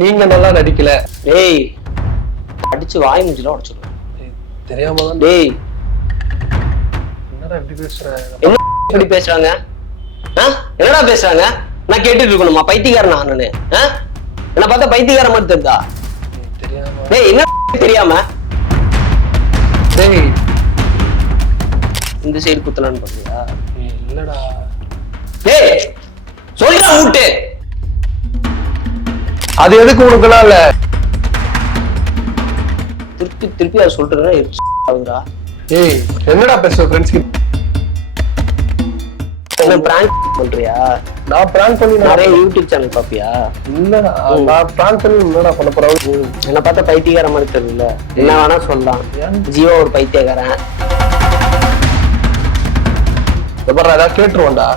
நீங்க நல்லா நடிக்கல. டேய் அடிச்சு வாய் மூஞ்சில உடைச்சிடுவேன். தெரியாம தான். டேய் என்னடா இப்படி பேசுற? என்ன இப்படி பேசுறாங்க? என்னடா பேசுறாங்க? நான் கேட்டுட்டு இருக்கணுமா? பைத்தியக்காரனா நானு? என்ன பார்த்தா பைத்தியக்கார மாதிரி தெரியுதா? தெரியாம. டேய் என்ன தெரியாம? டேய் இந்த சைடு குத்தலான்னு பாத்தியா? இல்லடா. டேய் சொல்றா மூட்டு. அது எதுக்கு உனக்குலாம் இல்ல? திருப்பி திருப்பி அதை சொல்றேன்னா ஏய் என்னடா பேசுற ஃப்ரெண்ட்ஸ் கிட்ட? என்ன பிராங்க் பண்றியா? நான் பிராங்க் பண்ணி நிறைய யூடியூப் சேனல் பாப்பியா? இல்லடா நான் பிராங்க் பண்ணி என்னடா பண்ண போறேன்? என்ன பார்த்தா பைத்தியக்கார மாதிரி தெரியல. என்ன வேணா சொல்லலாம். ஜீவா ஒரு பைத்தியக்காரன். ஏதாவது கேட்டுருவோம்டா.